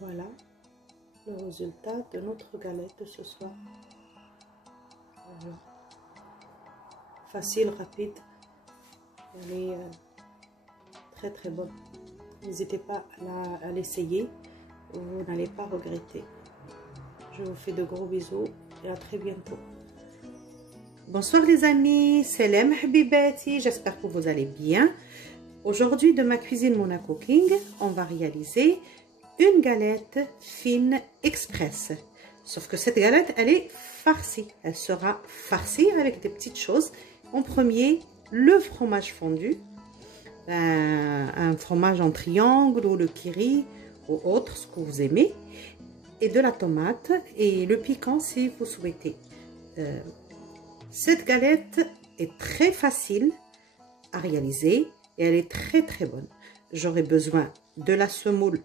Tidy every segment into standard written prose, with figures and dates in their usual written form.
Voilà le résultat de notre galette de ce soir. Voilà. Facile, rapide. Elle est très très bonne. N'hésitez pas à l'essayer. Vous n'allez pas regretter. Je vous fais de gros bisous et à très bientôt. Bonsoir les amis, Salam Habibati, j'espère que vous allez bien. Aujourd'hui de ma cuisine Mona Cooking, on va réaliser une galette fine express. Sauf que cette galette, elle est farcie. Elle sera farcie avec des petites choses. En premier, le fromage fondu, un fromage en triangle ou le kiri ou autre, ce que vous aimez, et de la tomate et le piquant si vous souhaitez. Cette galette est très facile à réaliser et elle est très très bonne. J'aurai besoin de la semoule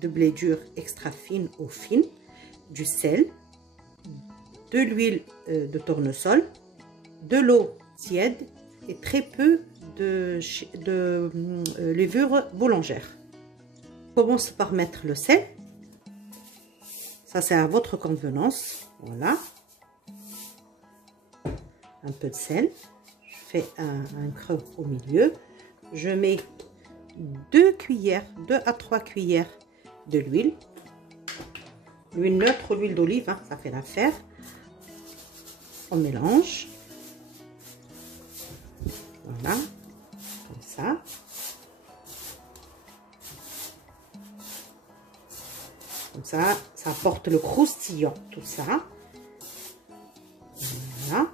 de blé dur extra fine ou fine, du sel, de l'huile de tournesol, de l'eau tiède et très peu de levure boulangère. Je commence par mettre le sel. Ça c'est à votre convenance. Voilà. Un peu de sel. Je fais un creux au milieu. Je mets 2 à 3 cuillères de l'huile. L'huile neutre, l'huile d'olive, hein, ça fait l'affaire. On mélange. Voilà, comme ça. Comme ça, ça apporte le croustillant, tout ça. Voilà.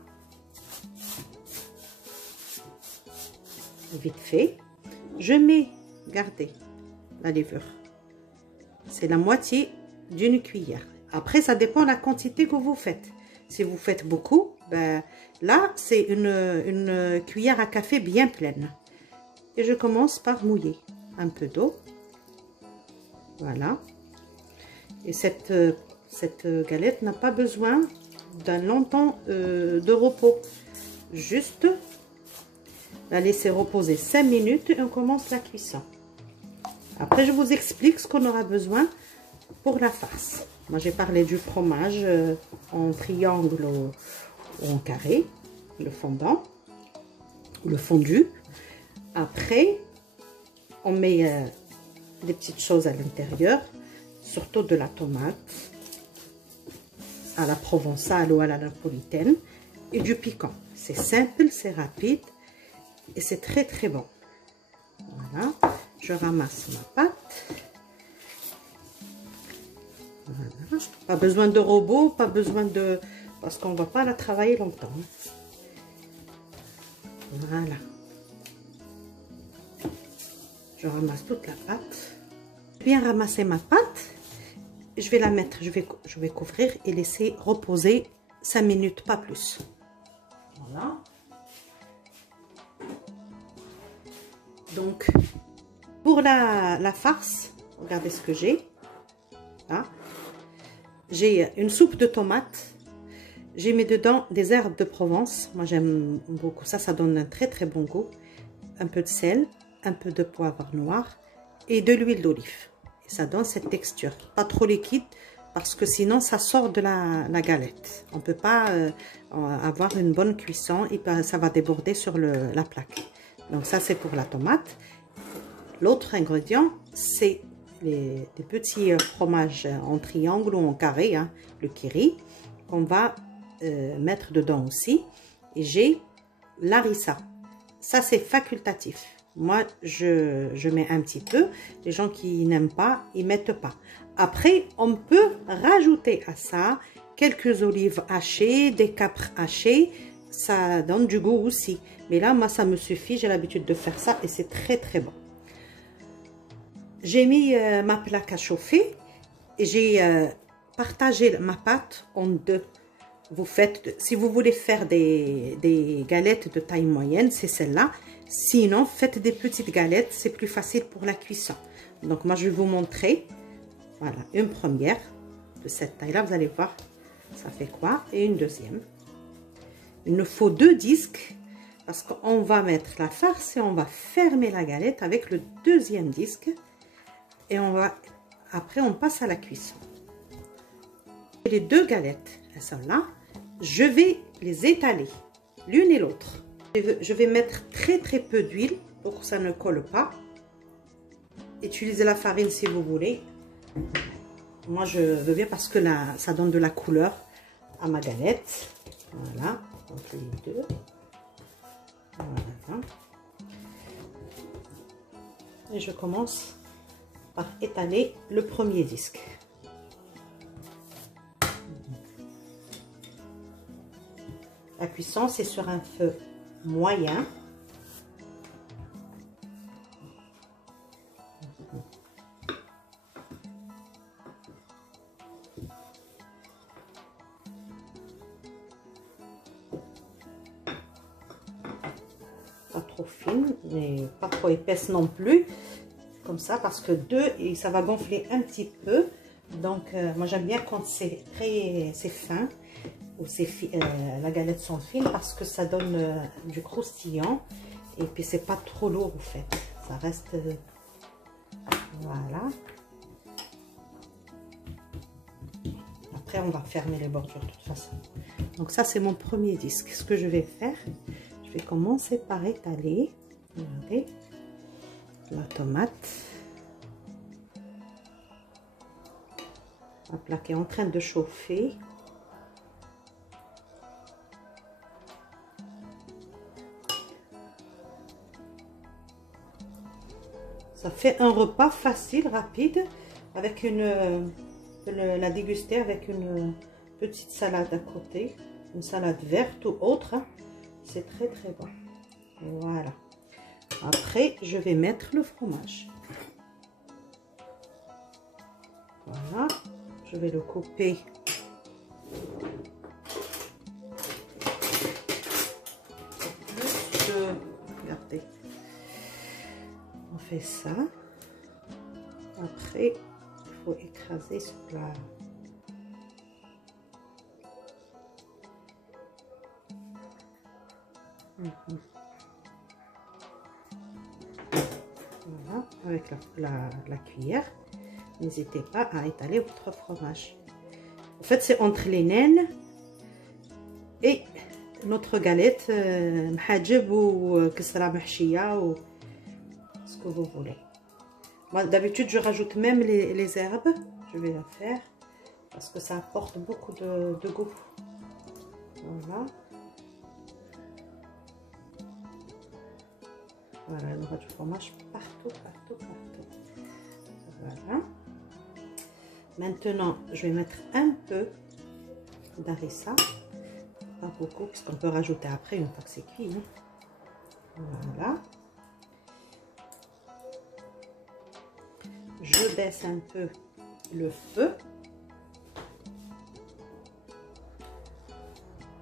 Vite fait. Je mets, regardez, la levure. C'est la moitié d'une cuillère. Après, ça dépend de la quantité que vous faites. Si vous faites beaucoup, ben, là, c'est une cuillère à café bien pleine. Et je commence par mouiller un peu d'eau. Voilà. Et cette galette n'a pas besoin d'un long temps de repos. Juste la laisser reposer 5 minutes et on commence la cuisson. Après, je vous explique ce qu'on aura besoin pour la farce. Moi, j'ai parlé du fromage en triangle ou en carré, le fondant, le fondu. Après, on met des petites choses à l'intérieur, surtout de la tomate à la provençale ou à la napolitaine et du piquant. C'est simple, c'est rapide et c'est très très bon. Voilà, je ramasse ma pâte. Voilà. Pas besoin de robot, pas besoin de... parce qu'on ne va pas la travailler longtemps. Voilà. Je ramasse toute la pâte. Bien ramasser ma pâte. Je vais la mettre, je vais couvrir et laisser reposer 5 minutes, pas plus. Voilà. Donc, pour la farce, regardez ce que j'ai. Là. J'ai une soupe de tomates. J'ai mis dedans des herbes de Provence. Moi, j'aime beaucoup ça. Ça donne un très, très bon goût. Un peu de sel, un peu de poivre noir et de l'huile d'olive. Et ça donne cette texture. Pas trop liquide parce que sinon, ça sort de la galette. On ne peut pas avoir une bonne cuisson et ça va déborder sur la plaque. Donc, ça, c'est pour la tomate. L'autre ingrédient, c'est des petits fromages en triangle ou en carré, hein, le kiri, qu'on va mettre dedans aussi. Et j'ai l'harissa. Ça, c'est facultatif. Moi, je mets un petit peu. Les gens qui n'aiment pas, ils ne mettent pas. Après, on peut rajouter à ça quelques olives hachées, des capres hachés. Ça donne du goût aussi. Mais là, moi, ça me suffit. J'ai l'habitude de faire ça et c'est très, très bon. J'ai mis ma plaque à chauffer et j'ai partagé ma pâte en deux. Vous faites, si vous voulez faire des galettes de taille moyenne, c'est celle-là. Sinon, faites des petites galettes, c'est plus facile pour la cuisson. Donc, moi, je vais vous montrer. Voilà, une première de cette taille-là, vous allez voir, ça fait quoi? Et une deuxième. Il nous faut 2 disques parce qu'on va mettre la farce et on va fermer la galette avec le deuxième disque. Et on va Après, on passe à la cuisson. Les deux galettes, elles sont là. Je vais les étaler l'une et l'autre. Je vais mettre très peu d'huile pour que ça ne colle pas. Utilisez la farine si vous voulez. Moi, je veux bien parce que là, ça donne de la couleur à ma galette. Voilà, donc les deux. Voilà. Et je commence par étaler le premier disque. La cuisson, c'est sur un feu moyen. Pas trop fine, mais pas trop épaisse non plus. Comme ça, parce que et ça va gonfler un petit peu. Donc, moi, j'aime bien quand c'est fin. Ou la galette sont fines parce que ça donne du croustillant. Et puis, c'est pas trop lourd, en fait. Ça reste... voilà. Après, on va fermer les bordures de toute façon. Donc, ça, c'est mon premier disque. Ce que je vais faire... Je vais commencer par étaler, regardez, la tomate. La plaque est en train de chauffer. Ça fait un repas facile, rapide, avec la déguster avec une petite salade à côté, une salade verte ou autre. Hein. C'est très bon. Voilà. Après, je vais mettre le fromage. Voilà. Je vais le couper. Regardez. On fait ça. Après, il faut écraser ce plat. Voilà, avec la cuillère. N'hésitez pas à étaler votre fromage. En fait, c'est entre les naines et notre galette mhajib ou kisra mahchia ou ce que vous voulez. Moi, d'habitude, je rajoute même les herbes. Je vais la faire parce que ça apporte beaucoup de goût. Voilà. Voilà, il y aura du fromage partout. Voilà. Maintenant, je vais mettre un peu d'harissa. Pas beaucoup, parce qu'on peut rajouter après une fois que c'est cuit. Hein. Voilà. Je baisse un peu le feu.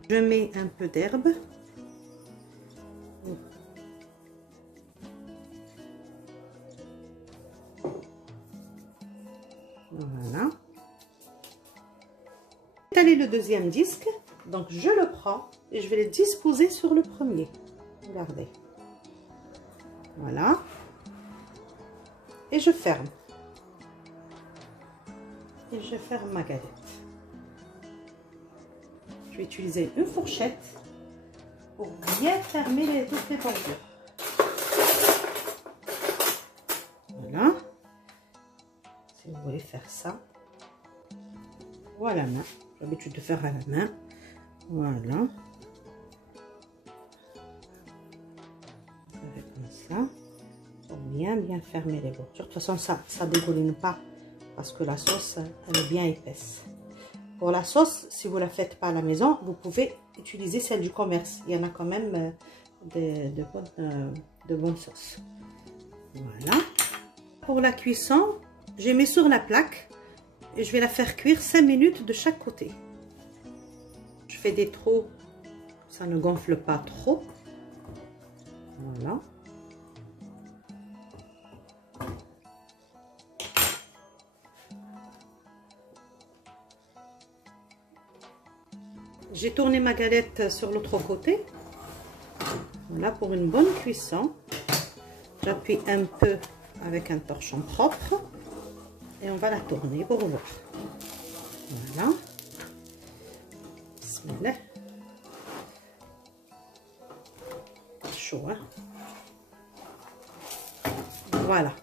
Je mets un peu d'herbe. Voilà. Étaler le deuxième disque, donc je le prends et je vais le disposer sur le premier. Regardez. Voilà. Et je ferme. Et je ferme ma galette. Je vais utiliser une fourchette pour bien fermer toutes les bordures. Voilà. Si vous voulez faire ça, ou à la main. J'ai l'habitude de faire à la main. Voilà. Vous faites comme ça. Pour bien fermer les bordures. De toute façon, ça ne dégouline pas parce que la sauce, elle est bien épaisse. Pour la sauce, si vous ne la faites pas à la maison, vous pouvez utiliser celle du commerce. Il y en a quand même de bonnes sauces. Voilà. Pour la cuisson, j'ai mis sur la plaque et je vais la faire cuire 5 minutes de chaque côté. Je fais des trous, ça ne gonfle pas trop. Voilà. J'ai tourné ma galette sur l'autre côté. Voilà, pour une bonne cuisson. J'appuie un peu avec un torchon propre. Et on va la tourner pour voir. Voilà. Bismillah. Chaud, hein? Voilà.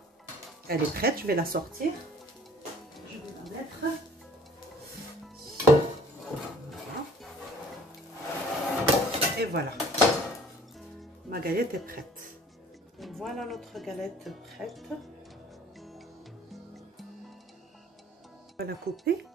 Elle est prête, je vais la sortir. Je vais la mettre. Voilà. Et voilà. Ma galette est prête. Voilà notre galette prête. On va la couper.